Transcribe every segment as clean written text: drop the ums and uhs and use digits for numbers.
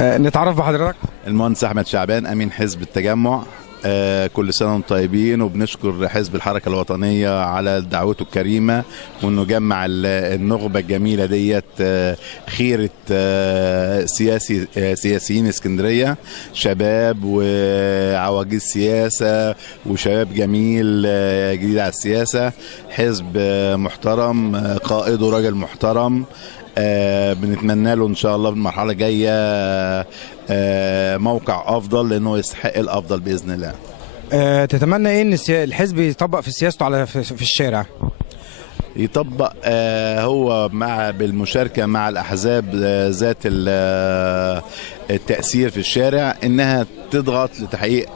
نتعرف بحضرتك. المهندس احمد شعبان، امين حزب التجمع. كل سنه وانتم طيبين، وبنشكر حزب الحركه الوطنيه على دعوته الكريمه، وانه جمع النخبه الجميله ديت، خيره سياسيين اسكندريه، شباب وعواجيز سياسه وشباب جميل جديد على السياسه. حزب محترم، قائده راجل محترم. بنتمنى له ان شاء الله في المرحله الجايه موقع افضل، لانه يستحق الافضل باذن الله. تتمنى ايه ان الحزب يطبق في سياسته في الشارع؟ يطبق هو بالمشاركه مع الاحزاب ذات التاثير في الشارع، انها تضغط لتحقيق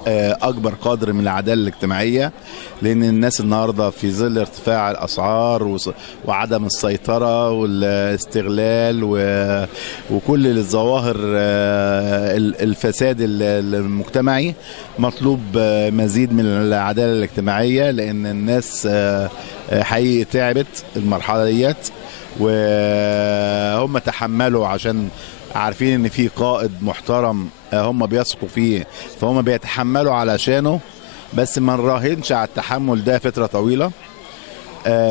اكبر قدر من العداله الاجتماعيه، لان الناس النهارده في ظل ارتفاع الاسعار وعدم السيطره والاستغلال وكل الظواهر الفساد المجتمعي، مطلوب مزيد من العداله الاجتماعيه، لان الناس حقيقي تعبت المرحله ديت، وهم تحملوا عشان عارفين ان في قائد محترم هم بيثقوا فيه، فهم بيتحملوا علشانه. بس ما نراهنش على التحمل ده فتره طويله،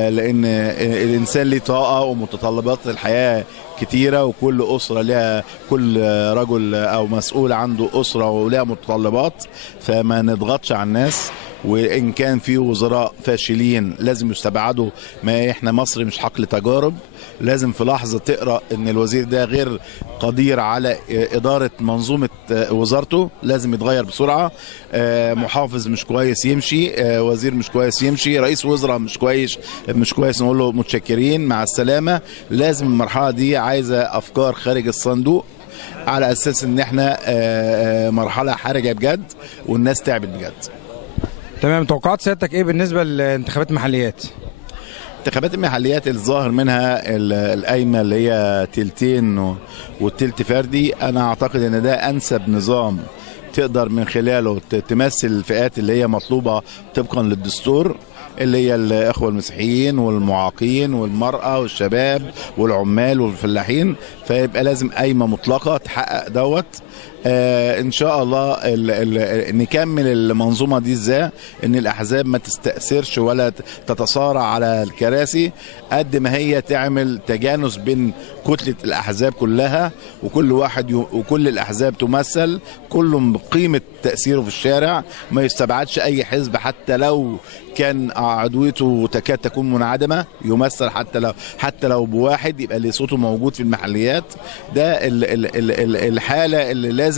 لان الانسان ليه طاقه ومتطلبات الحياه كتيره، وكل اسره لها، كل رجل او مسؤول عنده اسره ولها متطلبات، فما نضغطش على الناس. وان كان في وزراء فاشلين لازم يستبعدوا، ما احنا مصر مش حقل تجارب. لازم في لحظه تقرا ان الوزير ده غير قدير على اداره منظومه وزارته، لازم يتغير بسرعه. محافظ مش كويس يمشي، وزير مش كويس يمشي، رئيس وزراء مش كويس نقول له متشكرين مع السلامه. لازم المرحله دي عايزه افكار خارج الصندوق، على اساس ان احنا مرحله حرجه بجد، والناس تعبت بجد. تمام. توقعات سيادتك ايه بالنسبه لانتخابات المحليات؟ انتخابات المحليات الظاهر منها القايمه اللي هي تلتين والتلت فردي. انا اعتقد ان ده انسب نظام تقدر من خلاله تمثل الفئات اللي هي مطلوبه طبقا للدستور، اللي هي الاخوه المسيحيين والمعاقين والمراه والشباب والعمال والفلاحين. فيبقى لازم قايمه مطلقه تحقق دوت. ان شاء الله نكمل المنظومه دي ازاي؟ ان الاحزاب ما تستأثرش ولا تتصارع على الكراسي، قد ما هي تعمل تجانس بين كتله الاحزاب كلها، وكل واحد وكل الاحزاب تمثل كل بقيمه تأثيره في الشارع. ما يستبعدش اي حزب حتى لو كان عضويته تكاد تكون منعدمه، يمثل حتى لو بواحد، يبقى اللي صوته موجود في المحليات. ده الحاله اللي لازم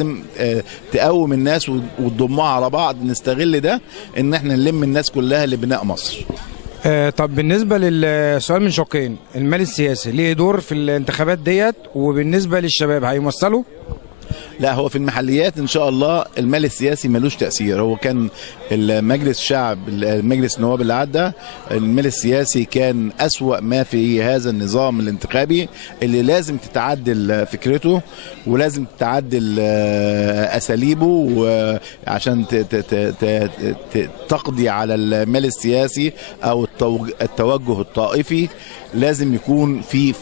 تقوم الناس وتضمها على بعض. نستغل ده ان احنا نلم الناس كلها لبناء مصر. طب بالنسبه للسؤال من شقين، المال السياسي ليه دور في الانتخابات ديت، وبالنسبه للشباب هيمثلوا؟ لا، هو في المحليات ان شاء الله المال السياسي ملوش تاثير. هو كان المجلس الشعب، المجلس النواب اللي عدى، المال السياسي كان اسوأ ما في هذا النظام الانتخابي، اللي لازم تتعدل فكرته ولازم تتعدل اساليبه عشان تقضي على المال السياسي او التوجه الطائفي. لازم يكون في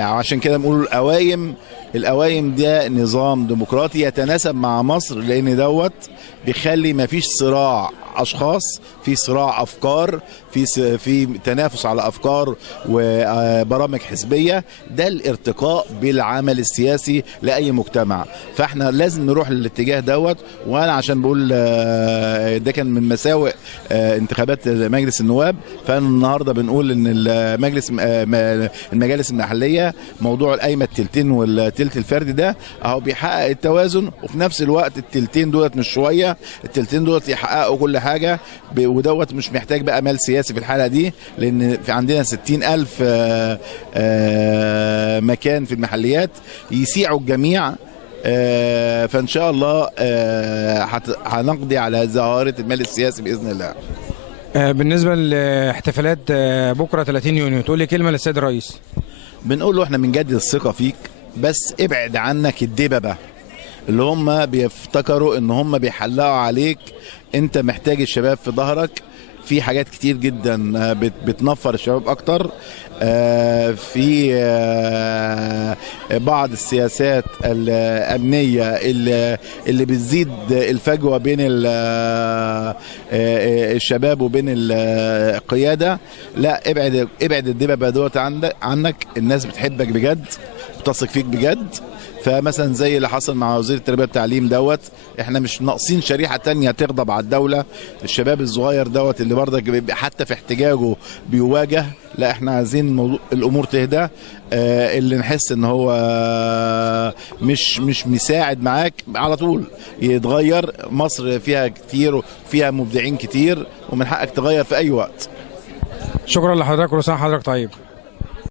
عشان كده بنقول القوايم ده نظام ديمقراطي يتناسب مع مصر، لان دوت بيخلي ما فيش صراع اشخاص، في صراع افكار، في تنافس على افكار وبرامج حزبيه. ده الارتقاء بالعمل السياسي لاي مجتمع، فاحنا لازم نروح للاتجاه دوت. وانا عشان بقول ده كان من مساوئ انتخابات مجلس النواب، فانا النهارده بنقول ان المجالس المحليه موضوع القايمه التلتين والتلت الفردي ده اهو بيحقق التوازن، وفي نفس الوقت التلتين دولت مش شويه، التلتين دولت يحققوا كل حاجه، ودوت مش محتاج بقى مال سياسي في الحاله دي، لان في عندنا 60,000 مكان في المحليات يسيعوا الجميع. فان شاء الله هنقضي على ظاهره المال السياسي باذن الله. بالنسبه لاحتفالات بكره 30 يونيو، تقول لي كلمه للسيد الرئيس؟ بنقول له احنا بنجدد الثقه فيك، بس ابعد عنك الدببه اللي هم بيفتكروا ان هم بيحلقوا عليك. انت محتاج الشباب في ظهرك، في حاجات كتير جدا بتنفر الشباب اكتر. في بعض السياسات الامنيه اللي بتزيد الفجوه بين الشباب وبين القياده. لا، ابعد الدببه دوت عنك. الناس بتحبك بجد، بتثق فيك بجد. فمثلا زي اللي حصل مع وزير التربيه والتعليم دوت، احنا مش ناقصين شريحه تانية تغضب على الدوله. الشباب الصغير دوت اللي برضك حتى في احتجاجه بيواجه، لا احنا عايزين الامور تهدى. اللي نحس ان هو مش مساعد معاك على طول يتغير. مصر فيها كتير وفيها مبدعين كتير، ومن حقك تغير في اي وقت. شكرا لحضرتك، ولسان حضرتك طيب.